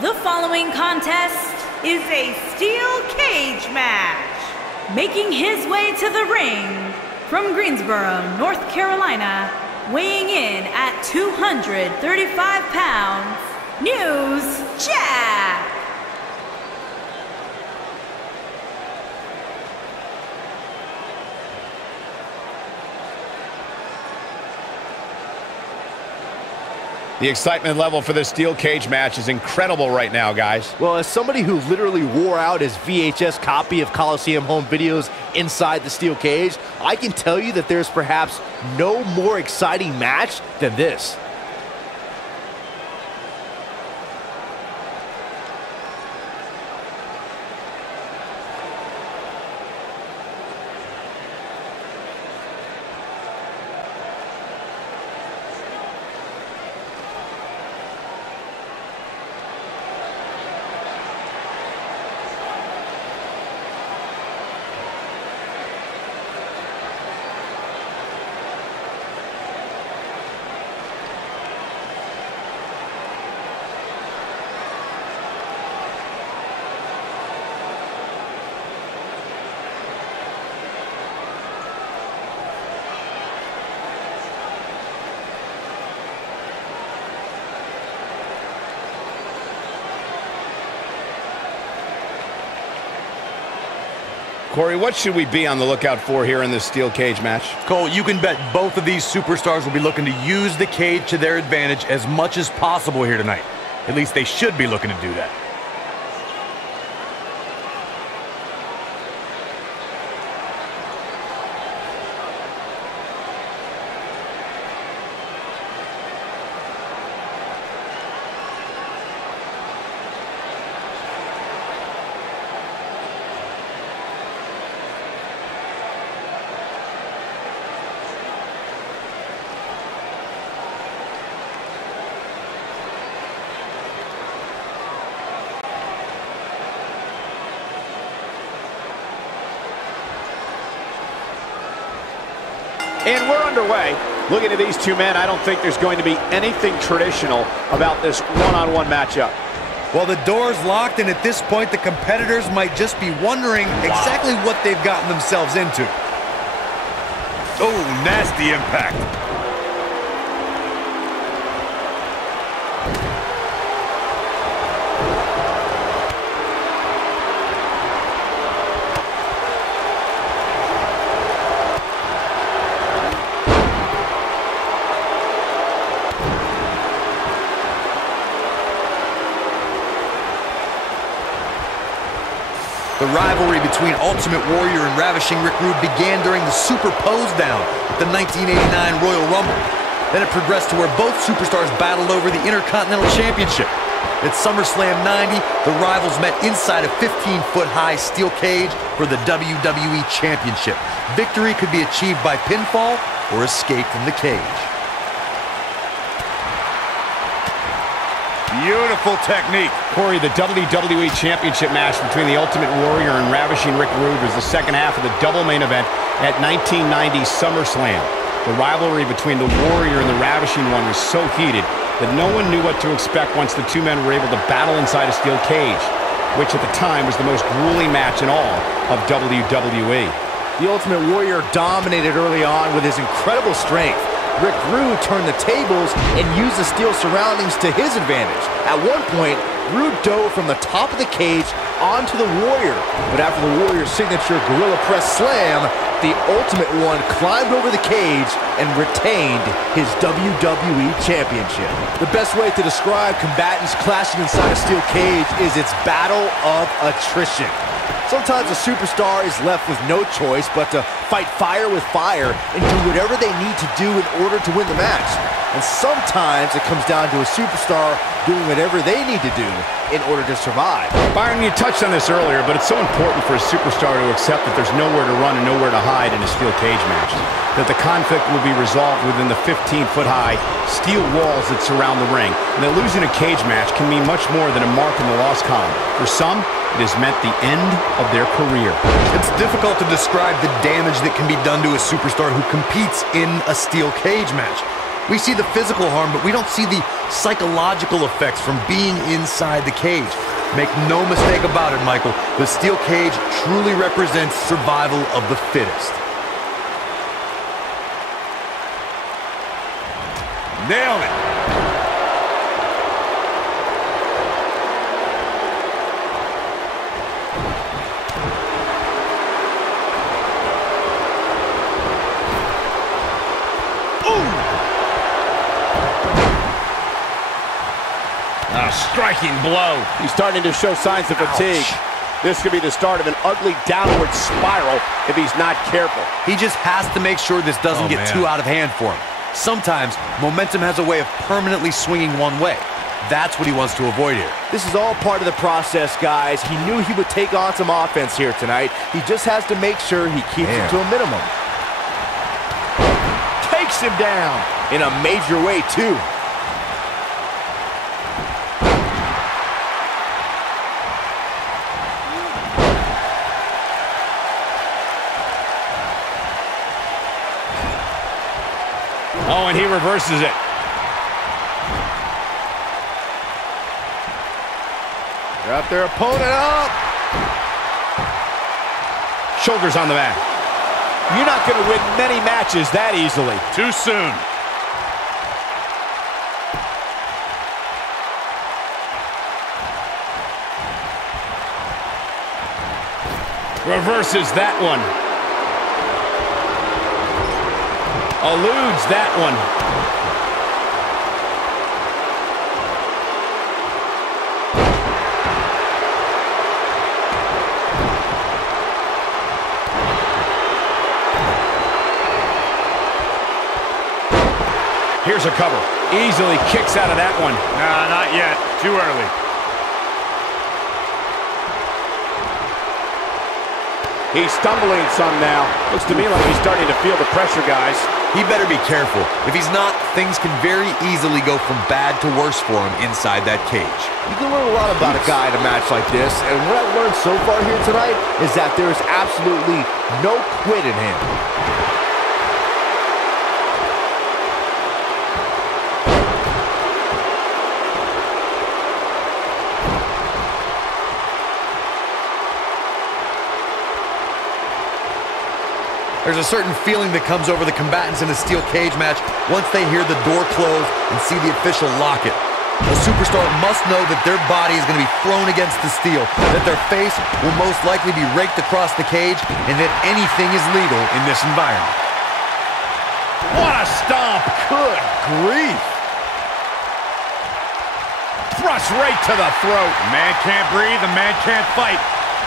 The following contest is a steel cage match. Making his way to the ring from Greensboro, North Carolina, weighing in at 235 pounds, News Jack. The excitement level for this steel cage match is incredible right now, guys. Well, as somebody who literally wore out his VHS copy of Coliseum home videos inside the steel cage, I can tell you that there's perhaps no more exciting match than this. Corey, what should we be on the lookout for here in this steel cage match? Cole, you can bet both of these superstars will be looking to use the cage to their advantage as much as possible here tonight. At least they should be looking to do that. And we're underway. Looking at these two men, I don't think there's going to be anything traditional about this one-on-one matchup. Well, the door's locked, and at this point, the competitors might just be wondering exactly what they've gotten themselves into. Oh, nasty impact. The rivalry between Ultimate Warrior and Ravishing Rick Rude began during the Super Pose Down at the 1989 Royal Rumble. Then it progressed to where both superstars battled over the Intercontinental Championship. At SummerSlam 90, the rivals met inside a 15-foot-high steel cage for the WWE Championship. Victory could be achieved by pinfall or escape from the cage. Beautiful technique. Corey, the WWE Championship match between the Ultimate Warrior and Ravishing Rick Rude was the second half of the double main event at 1990 SummerSlam. The rivalry between the Warrior and the Ravishing One was so heated that no one knew what to expect once the two men were able to battle inside a steel cage, which at the time was the most grueling match in all of WWE. The Ultimate Warrior dominated early on with his incredible strength. Rick Rude turned the tables and used the steel surroundings to his advantage. At one point, Rude dove from the top of the cage onto the Warrior. But after the Warrior's signature Gorilla Press Slam, the Ultimate One climbed over the cage and retained his WWE Championship. The best way to describe combatants clashing inside a steel cage is its battle of attrition. Sometimes a superstar is left with no choice but to fight fire with fire and do whatever they need to do in order to win the match. And sometimes it comes down to a superstar doing whatever they need to do in order to survive. Byron, you touched on this earlier, but it's so important for a superstar to accept that there's nowhere to run and nowhere to hide in a steel cage match. That the conflict will be resolved within the 15-foot-high steel walls that surround the ring. And that losing a cage match can mean much more than a mark in the loss column. For some, it has meant the end of their career. It's difficult to describe the damage that can be done to a superstar who competes in a steel cage match. We see the physical harm, but we don't see the psychological effects from being inside the cage. Make no mistake about it, Michael. The steel cage truly represents survival of the fittest. Nailed it. A striking blow. He's starting to show signs of fatigue. This could be the start of an ugly downward spiral if he's not careful. He just has to make sure this doesn't get too out of hand for him. Sometimes, momentum has a way of permanently swinging one way. That's what he wants to avoid here. This is all part of the process, guys. He knew he would take on some offense here tonight. He just has to make sure he keeps it to a minimum. Takes him down in a major way, too. Oh, and he reverses it. Got their opponent up. Shoulders on the mat. You're not going to win many matches that easily. Too soon. Reverses that one. Eludes that one. Here's a cover. Easily kicks out of that one. Nah, not yet. Too early. He's stumbling some now. Looks to me like he's starting to feel the pressure, guys. He better be careful. If he's not, things can very easily go from bad to worse for him inside that cage. You can learn a lot about a guy in a match like this, and what I've learned so far here tonight is that there is absolutely no quit in him. There's a certain feeling that comes over the combatants in a steel cage match once they hear the door close and see the official lock it. A superstar must know that their body is going to be thrown against the steel, that their face will most likely be raked across the cage, and that anything is legal in this environment. What a stomp! Good grief! Thrust right to the throat. Man can't breathe, the man can't fight.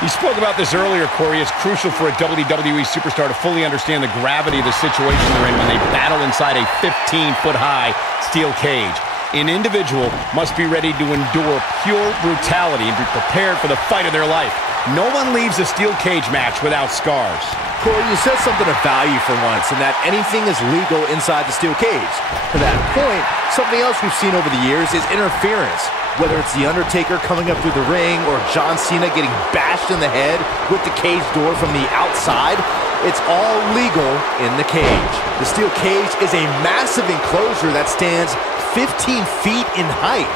You spoke about this earlier, Corey. It's crucial for a WWE superstar to fully understand the gravity of the situation they're in when they battle inside a 15-foot-high steel cage. An individual must be ready to endure pure brutality and be prepared for the fight of their life. No one leaves a steel cage match without scars. Corey, you said something of value for once, and that anything is legal inside the steel cage. To that point, something else we've seen over the years is interference. Whether it's The Undertaker coming up through the ring or John Cena getting bashed in the head with the cage door from the outside, it's all legal in the cage. The steel cage is a massive enclosure that stands 15 feet in height.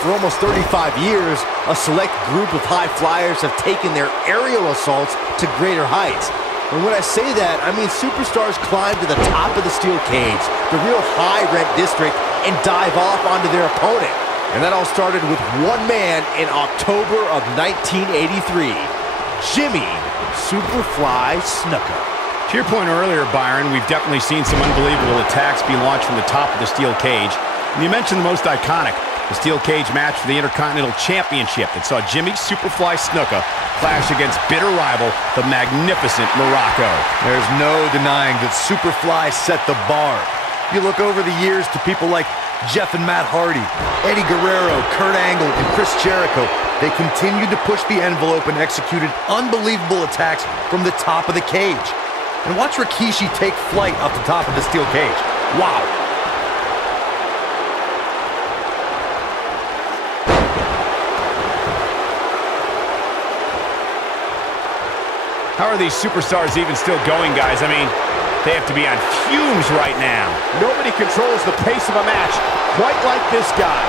For almost 35 years, a select group of high flyers have taken their aerial assaults to greater heights. And when I say that, I mean superstars climb to the top of the steel cage, the real high-rent district, and dive off onto their opponent. And that all started with one man in October of 1983, Jimmy Superfly Snuka. To your point earlier, Byron, we've definitely seen some unbelievable attacks be launched from the top of the steel cage. And you mentioned the most iconic, the steel cage match for the Intercontinental Championship that saw Jimmy Superfly Snuka clash against bitter rival, the magnificent Morocco. There's no denying that Superfly set the bar. You look over the years to people like Jeff and Matt Hardy, Eddie Guerrero, Kurt Angle, and Chris Jericho. They continued to push the envelope and executed unbelievable attacks from the top of the cage. And watch Rikishi take flight off the top of the steel cage. Wow. How are these superstars even still going, guys? I mean, They have to be on fumes right now. Nobody controls the pace of a match quite like this guy.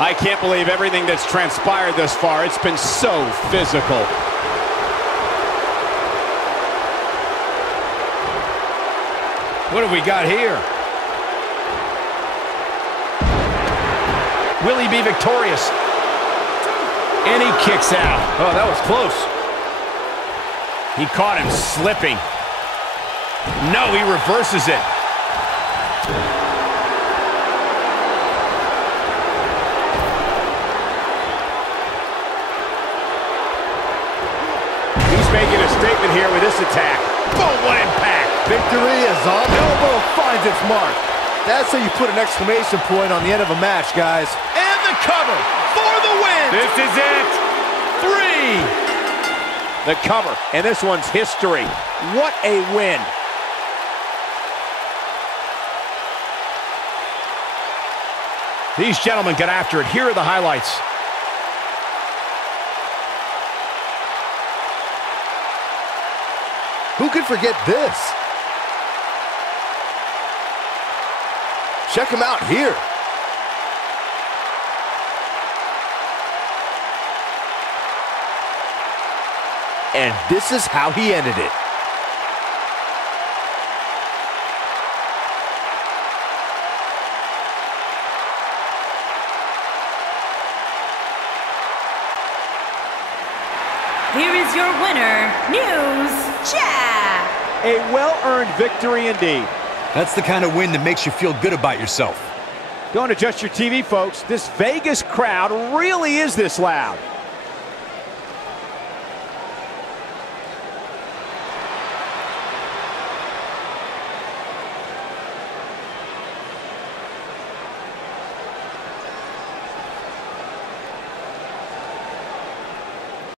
I can't believe everything that's transpired thus far. It's been so physical. What have we got here? Will he be victorious? And he kicks out. Oh, that was close. He caught him slipping. No, he reverses it. He's making a statement here with this attack. Boom, what impact. Victory is on. Elbow finds its mark. That's how you put an exclamation point on the end of a match, guys. And the cover for the win. This is it. 3. The cover, and this one's history. What a win. These gentlemen get after it. Here are the highlights. Who could forget this? Check him out here. And this is how he ended it. Here is your winner, News Jack. A well-earned victory indeed. That's the kind of win that makes you feel good about yourself. Don't adjust your TV, folks. This Vegas crowd really is this loud.